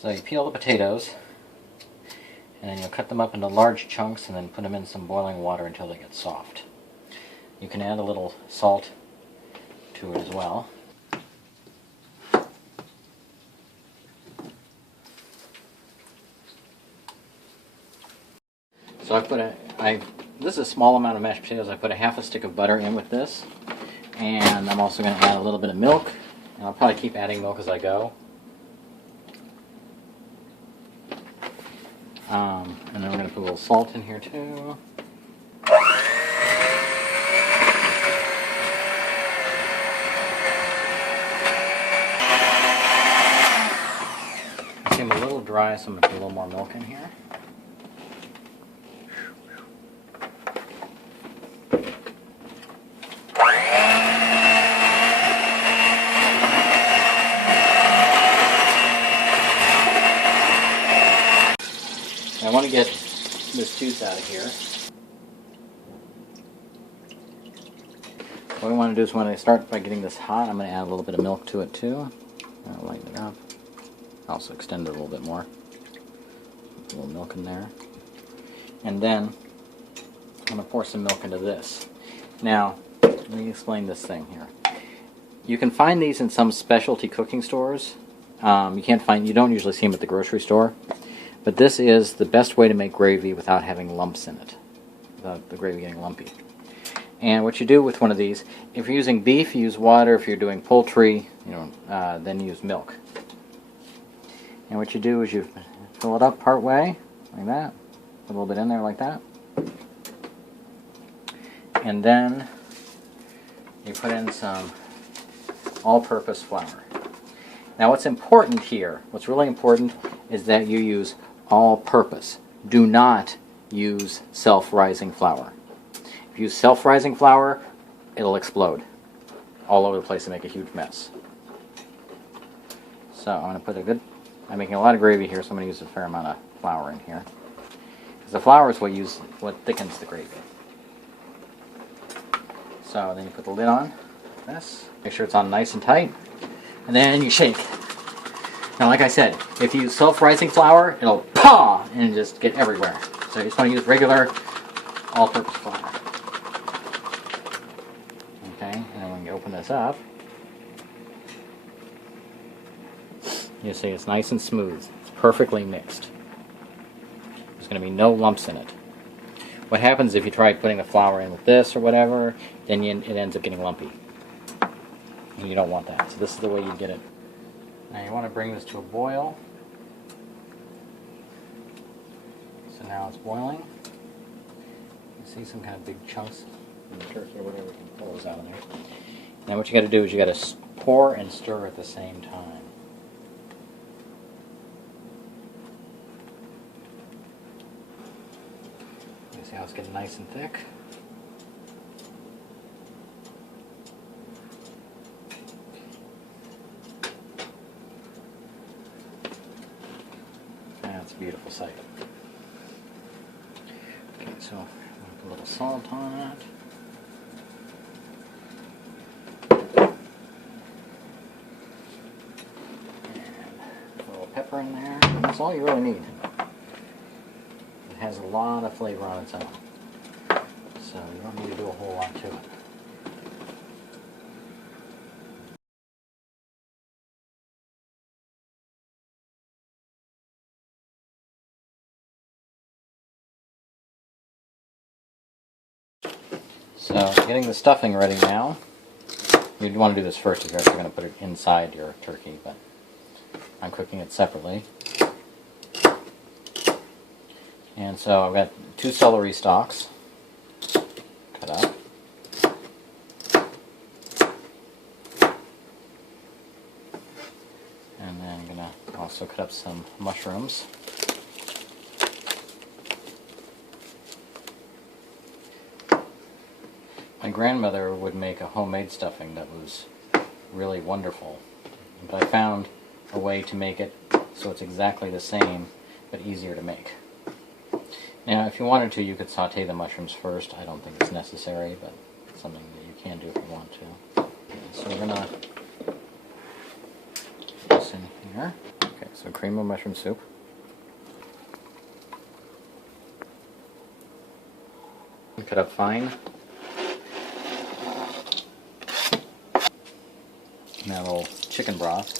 So you peel the potatoes, and then you'll cut them up into large chunks and then put them in some boiling water until they get soft. You can add a little salt to it as well. So this is a small amount of mashed potatoes. I put a half a stick of butter in with this, and I'm also going to add a little bit of milk, and I'll probably keep adding milk as I go. And then we're going to put a little salt in here too. It seems a little dry, so I'm going to put a little more milk in here. I want to get this juice out of here. What I want to do is when I start by getting this hot, I'm going to add a little bit of milk to it too. I'll lighten it up. Also extend it a little bit more. A little milk in there. And then I'm going to pour some milk into this. Now, let me explain this thing here. You can find these in some specialty cooking stores. You don't usually see them at the grocery store. But this is the best way to make gravy without having lumps in it, without the gravy getting lumpy. And what you do with one of these, if you're using beef, you use water. If you're doing poultry, then you use milk. And what you do is you fill it up part way, like that. Put a little bit in there like that. And then you put in some all-purpose flour. Now what's important here, what's really important, is that you use all-purpose. Do not use self-rising flour. If you use self-rising flour, it'll explode all over the place and make a huge mess. So I'm going to I'm making a lot of gravy here, so I'm going to use a fair amount of flour in here. Because the flour is what thickens the gravy. So then you put the lid on, like this. Make sure it's on nice and tight. And then you shake. Now, like I said, if you use self-rising flour, it'll paw and just get everywhere. So you just want to use regular all-purpose flour. Okay, and then when you open this up, you see it's nice and smooth. It's perfectly mixed. There's going to be no lumps in it. What happens if you try putting the flour in with this or whatever, then it ends up getting lumpy. And you don't want that. So this is the way you get it. Now you want to bring this to a boil. So now it's boiling. You see some kind of big chunks in the turkey or whatever. You can pull those out of there. Now what you got to do is you got to pour and stir at the same time. You see how it's getting nice and thick? That's a beautiful sight. Okay, so put a little salt on it. And a little pepper in there. And that's all you really need. It has a lot of flavor on its own. So you don't need to do a whole lot to it. So, getting the stuffing ready now. You'd want to do this first if you're actually going to put it inside your turkey, but I'm cooking it separately. And so I've got 2 celery stalks cut up. And then I'm going to also cut up some mushrooms. My grandmother would make a homemade stuffing that was really wonderful. But I found a way to make it so it's exactly the same, but easier to make. Now, if you wanted to, you could saute the mushrooms first. I don't think it's necessary, but it's something that you can do if you want to. Okay, so we're going to put this in here. Okay, So cream of mushroom soup. Cut up fine. Now a little chicken broth.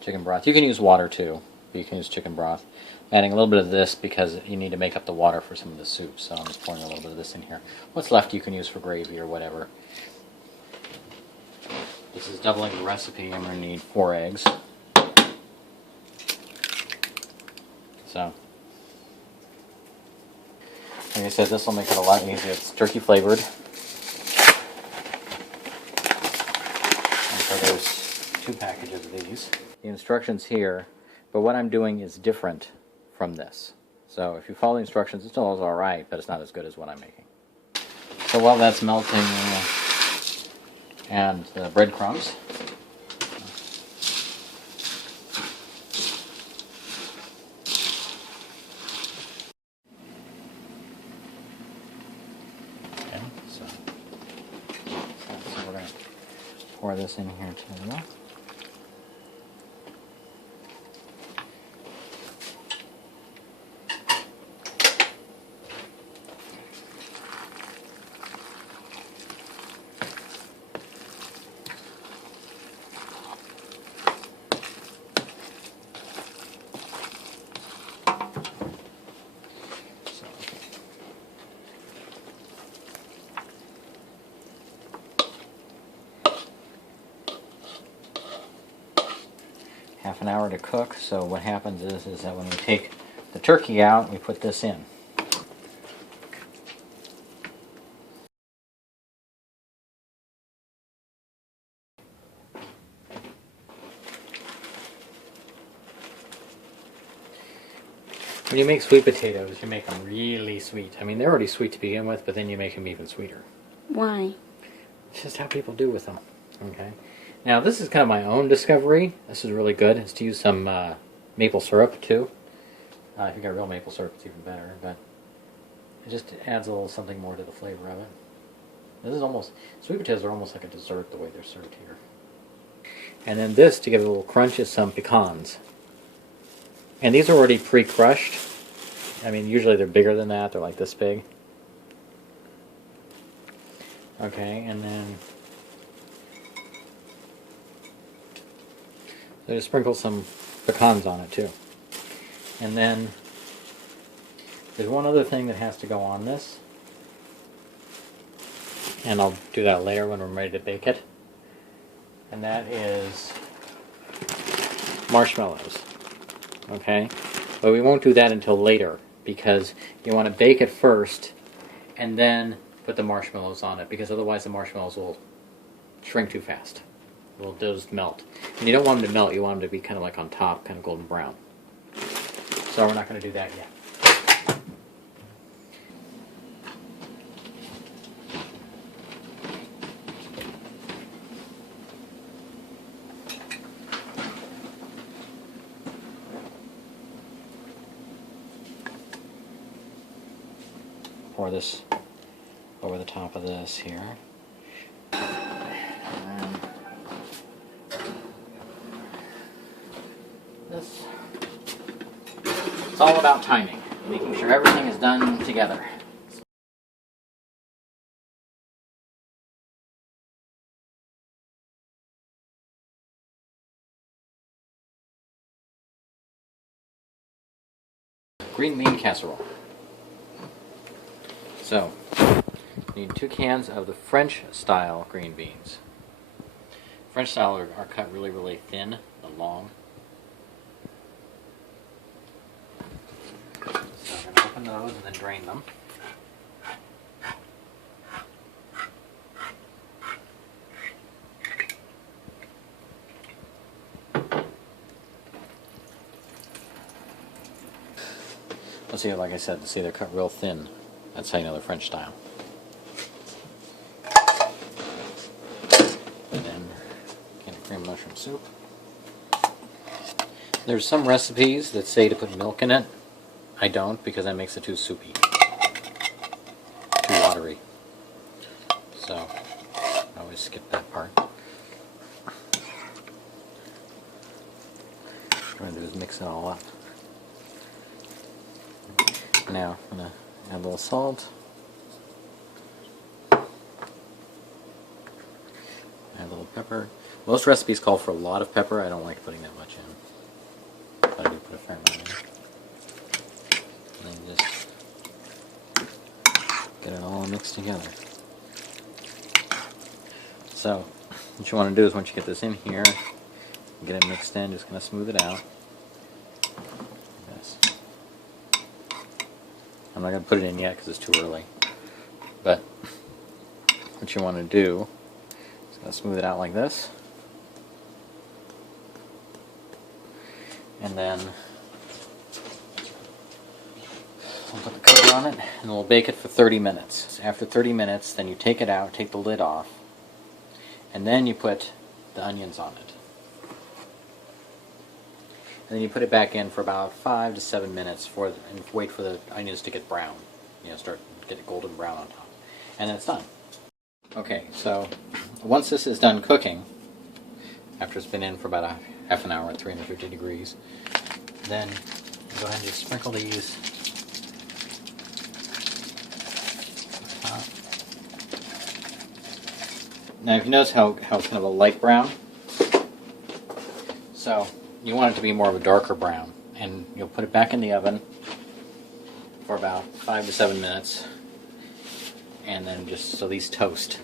Chicken broth. You can use water too. You can use chicken broth. Adding a little bit of this because you need to make up the water for some of the soup. So I'm just pouring a little bit of this in here. What's left you can use for gravy or whatever. This is doubling the recipe. I'm going to need 4 eggs. So, like I said, this will make it a lot easier. It's turkey flavored. And so there's 2 packages of these. The instructions here, but what I'm doing is different from this. So if you follow the instructions, it still is alright, but it's not as good as what I'm making. So while that's melting, add the breadcrumbs. Okay, so we're going to pour this in here too. Half an hour to cook, so what happens is that when we take the turkey out, we put this in. When you make sweet potatoes, you make them really sweet. I mean, they're already sweet to begin with, but then you make them even sweeter. Why? It's just how people do with them. Okay. Now, this is kind of my own discovery. This is really good. It's to use some maple syrup, too. If you got real maple syrup, it's even better. But it just adds a little something more to the flavor of it. This is almost... Sweet potatoes are almost like a dessert the way they're served here. And then this, to give it a little crunch, is some pecans. And these are already pre-crushed. I mean, usually they're bigger than that. They're like this big. Okay, and then... So just sprinkle some pecans on it too. And then there's one other thing that has to go on this. And I'll do that later when we're ready to bake it. And that is marshmallows. Okay? But we won't do that until later because you want to bake it first and then put the marshmallows on it because otherwise the marshmallows will shrink too fast. They'll just melt. And you don't want them to melt, you want them to be kind of like on top, kind of golden brown. So we're not going to do that yet. Pour this over the top of this here. It's all about timing, making sure everything is done together. Green Bean Casserole. So, you need 2 cans of the French style green beans. French style are cut really, really thin, long. So I'm going to open those and then drain them. Let's see, like I said, see they're cut real thin. That's how you know they're French style. And then can of cream mushroom soup. There's some recipes that say to put milk in it. I don't because that makes it too soupy, too watery. So I always skip that part. What I'm going to do is mix it all up. Now I'm going to add a little salt. Add a little pepper. Most recipes call for a lot of pepper. I don't like putting that much in. But I do put a fair amount in. And then just get it all mixed together. So, what you want to do is once you get this in here, get it mixed in, just kind of smooth it out. Yes. I'm not going to put it in yet because it's too early. But what you want to do is kind of smooth it out like this. And then we'll put the cover on it and we'll bake it for 30 minutes. So after 30 minutes, then you take it out, take the lid off, and then you put the onions on it. And then you put it back in for about 5 to 7 minutes and wait for the onions to get brown. Start get golden brown on top. And then it's done. Okay, so once this is done cooking, after it's been in for about a half an hour at 350 degrees, then go ahead and just sprinkle these on top. Now if you notice how it's kind of a light brown, so you want it to be more of a darker brown, and you'll put it back in the oven for about 5 to 7 minutes, and then just so these toast.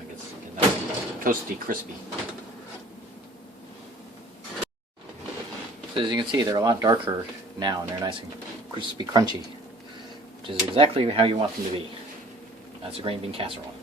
It gets nice and toasty, crispy. So as you can see, they're a lot darker now, and they're nice and crispy, crunchy, which is exactly how you want them to be. That's a green bean casserole.